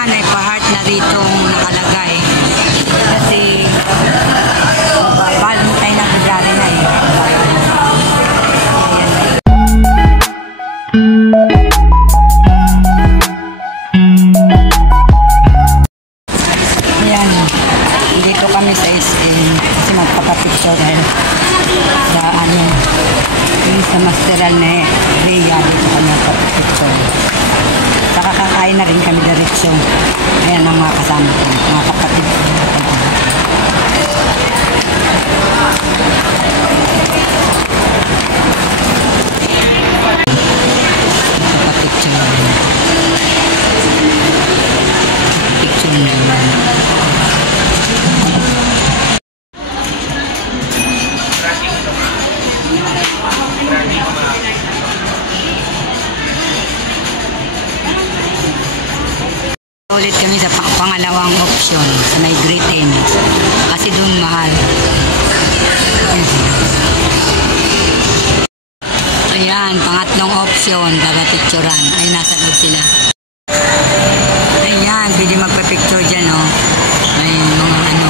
Ayan, may pa-heart na ditong nakalagay. Kasi Valentine na February na eh. Ayan. Ayan. Dito kami sa SM kasi magpapapicture dahil sa ano yung sa masteral na Rhea. Dito kami magpapapicture. Saka kakain na rin kami diretso. Ayan ang mga kasama ko, mga kapatid ko. Picture na yun. Ulit kami sa pangalawang option sa may Great End kasi doon mahal. Ayan, pangatlong option, taga-picturean. Ay, nasa loob sila. Ayan, pwede magpa-picture dyan, oh. Ay, mga ano.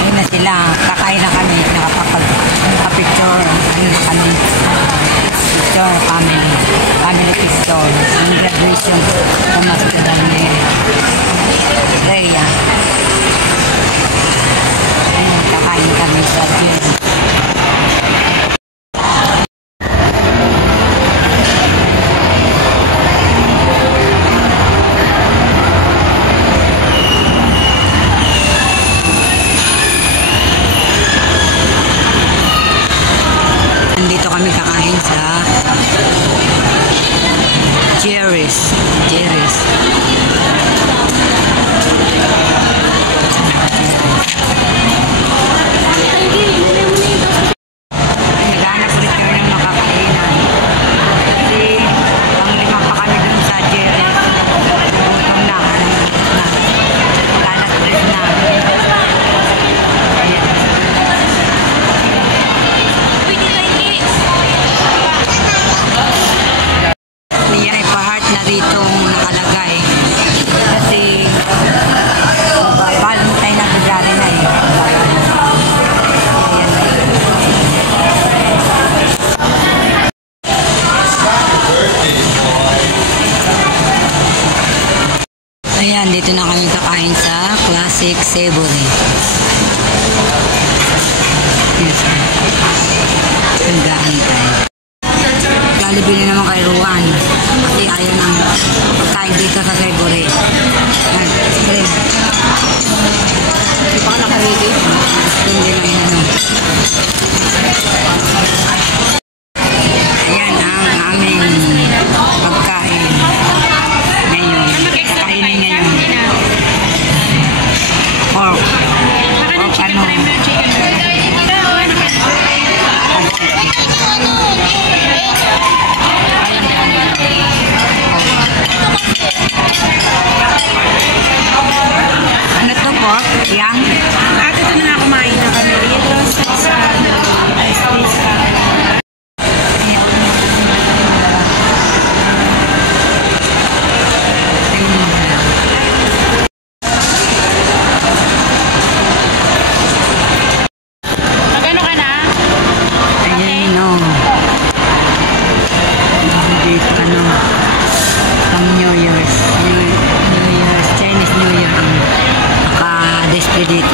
Ayun na sila. Kakain na kami. Nakapag-picture. Ayun na kami. Picture, family. Family picture. Ang graduation sa masteral ni Rhea. Ayun, kakain kami sa gym. Dito kami kakain sa Jerry's. Naghanap ulit kami ng makakainan. Kasi ang lima pa kami dun sa Jerry's. Gutom na. Kalat ulit na. May pa-heart na ditong nakalagay kasi Valentine na February na eh. Ayan, dito na kami kakain sa Classic Savory. Yes, nag-aantay. Lalibili naman kay Ruan kasi ayaw ng pagkain dito sa Savory. Ayan, hindi pa ka nakarili. Hindi na yun. Ayan ang aming pagkain ngayon. Kakainin ngayon. Pork. Pork ano? Ano to po? Yang? Ate, ito na kumain na kami. Ito sa ice cream sa... Magano ka na? Ayan, no. Dito, ano, pang New Year's, Chinese New Year, naka-display dito.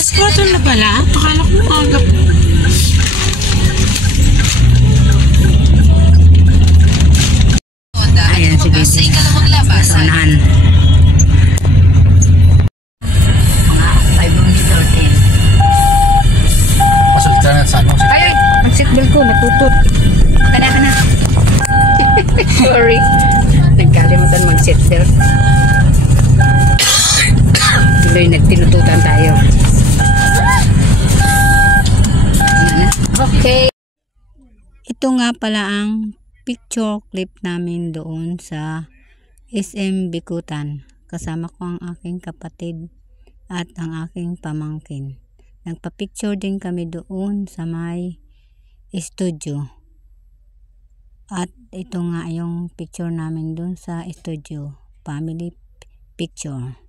Last quarter na pala? Akala ko maaga po. Ayan si Baby. Sanahan. Mga 5:13. Pasulta na sa ano. Ay! Ang seatbelt ko, natutot. Kana ka na. Sorry. Nagkalimutan mag-seatbelt. Tuloy nagtinututan tayo. Okay. Ito nga pala ang picture clip namin doon sa SM Bikutan. Kasama ko ang aking kapatid at ang aking pamangkin. Nagpa-picture din kami doon sa may studio. At ito nga yung picture namin doon sa studio. Family picture.